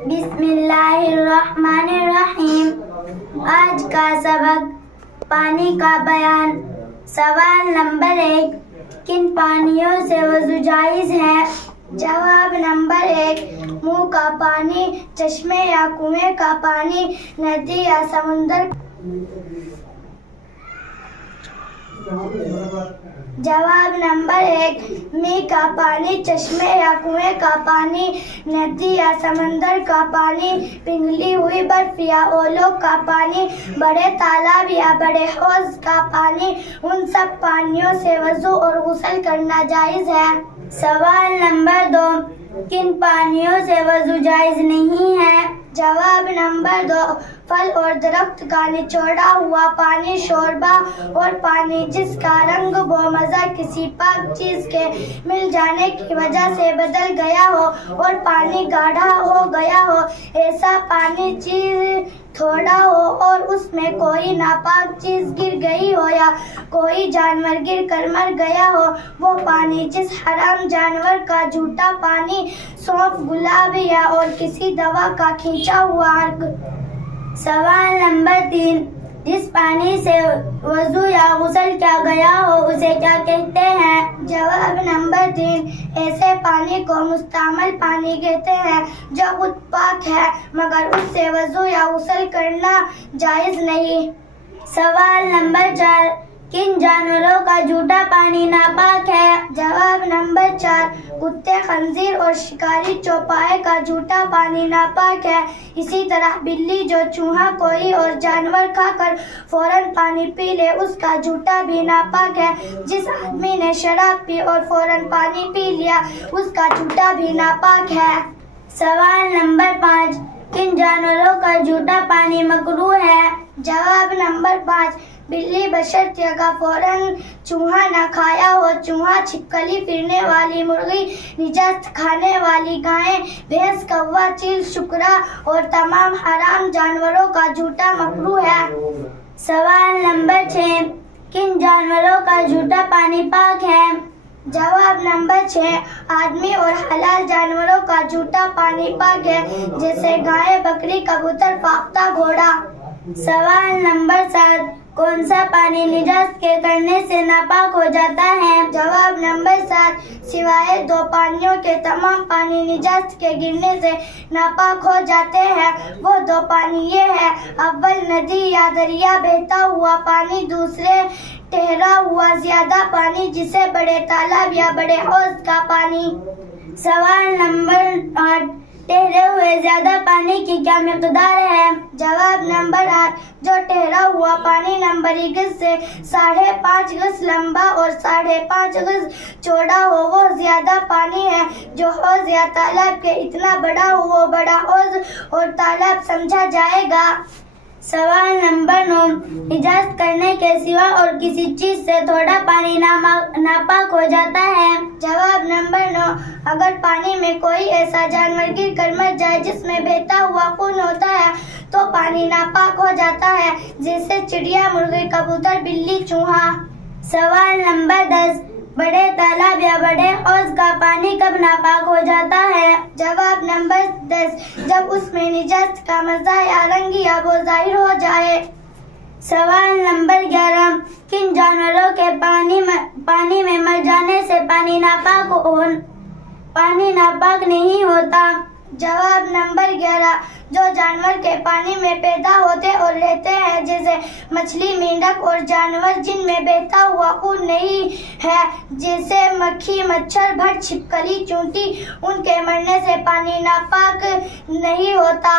بسم اللہ الرحمن الرحیم۔ آج کا سبق پانی کا بیان۔ سوال نمبر 1، کن پانیوں سے وضو جائز ہے؟ جواب نمبر 1، منہ کا پانی، چشمے یا کنویں کا پانی، ندی یا سمندر۔ جواب نمبر 1، منہ کا پانی، چشمے یا کنویں کا پانی، ندی یا سمندر کا پانی، پگھلی ہوئی برف یا اولوں کا پانی، بڑے تالاب یا بڑے حوض کا پانی، ان سب پانیوں سے وضو اور غسل کرنا جائز ہے۔ سوال نمبر 2، کن پانیوں سے وضو جائز نہیں ہے؟ جواب نمبر 2، پھل اور درخت کا نچوڑا ہوا پانی، شوربہ اور پانی جس کا رنگ و مزہ کسی پاک چیز کے مل جانے کی وجہ سے بدل گیا ہو اور پانی گاڑھا ہو گیا ہو، ایسا پانی چیز تھوڑا ہو اور اس میں کوئی ناپاک چیز گر گئی ہو یا کوئی جانور گر کر مر گیا ہو، وہ پانی جس حرام جانور کا جھوٹا پانی، سونف، گلاب یا اور کسی دوا کا کھینچا ہوا عرق۔ سوال نمبر 3، جس پانی سے وضو یا غسل کیا گیا ہو اسے کیا کہتے ہیں؟ جواب نمبر 3، ایسے پانی کو مستعمل پانی کہتے ہیں جو خود پاک ہے مگر اس سے وضو یا غسل کرنا جائز نہیں۔ سوال نمبر 4، کن جانوروں کا جھوٹا پانی ناپاک ہے؟ جواب نمبر 4، کتے، خنزیر اور شکاری چوپائے کا جھوٹا پانی ناپاک ہے۔ اسی طرح بلی جو چوہا کوئی اور جانور کھا کر فوراً پانی پی لے اس کا جھوٹا بھی ناپاک ہے۔ جس آدمی نے شراب پی اور فوراً پانی پی لیا اس کا جھوٹا بھی ناپاک ہے۔ سوال نمبر 5، کن جانوروں کا جھوٹا پانی مکروہ ہے؟ جواب نمبر 5، بلی بشرط اگر فوراً چوہا نہ کھایا ہو، چوہا، چھپکلی پھرنے والی مرغی، نجست کھانے والی گائیں، بھینس، کوا، چیل، شکرا اور تمام حرام جانوروں کا جھوٹا مکروہ ہے۔ سوال نمبر 6، کن جانوروں کا جھوٹا پانی پاک ہے؟ جواب نمبر 6، آدمی اور حلال جانوروں کا جھوٹا پانی پاک ہے جیسے گائے، بکری، کبوتر، فاختہ، گھوڑا۔ سوال نمبر 7، کون سا پانی نجاست کے کرنے سے ناپاک ہو جاتا ہے؟ جواب نمبر 7، سوائے 2 پانیوں کے تمام پانی نجاست کے گرنے سے ناپاک ہو جاتے ہیں۔ وہ 2 پانی یہ ہے، اول ندی یا دریا بہتا ہوا پانی، دوسرے ٹھہرا ہوا زیادہ پانی جسے بڑے تالاب یا بڑے حوض کا پانی۔ سوال نمبر 8، ٹھہرے ہوئے زیادہ پانی کی کیا مقدار ہے؟ جواب نمبر 8، جو ٹھہرا ہوا پانی نمبری گز سے 5.5 گز لمبا اور 5.5 گز چوڑا ہو وہ زیادہ پانی ہے۔ جو حوض یا تالاب کے اتنا بڑا ہو وہ بڑا حوض اور تالاب سمجھا جائے گا۔ سوال نمبر 9، نجاست کرنے کے سوا اور کسی چیز سے تھوڑا پانی ناپاک ہو جاتا ہے؟ جواب نمبر 9، اگر پانی میں کوئی ایسا جانور گر کر مر جائے جس میں بہتا ہوا خون ہوتا ہے تو پانی ناپاک ہو جاتا ہے جیسے چڑیا، مرغی، کبوتر، بلی، چوہا۔ سوال نمبر 10، بڑے تالاب یا بڑے حوض کا پانی کب ناپاک ہو جاتا ہے؟ جواب نمبر 10، جب اس میں نجاست کا مزہ یا رنگ یا بو ظاہر ہو جائے۔ سوال نمبر 11، کن جانوروں کے پانی میں مر جانے سے پانی ناپاک نہیں ہوتا؟ جواب نمبر 11، جو جانور کے پانی میں پیدا ہوتے اور رہتے ہیں جیسے مچھلی، مینڈک اور جانور جن میں بہتا ہوا خون نہیں ہے جیسے مکھی، مچھر، بھٹ، چھپکلی، چونٹی، ان کے مرنے سے پانی ناپاک نہیں ہوتا۔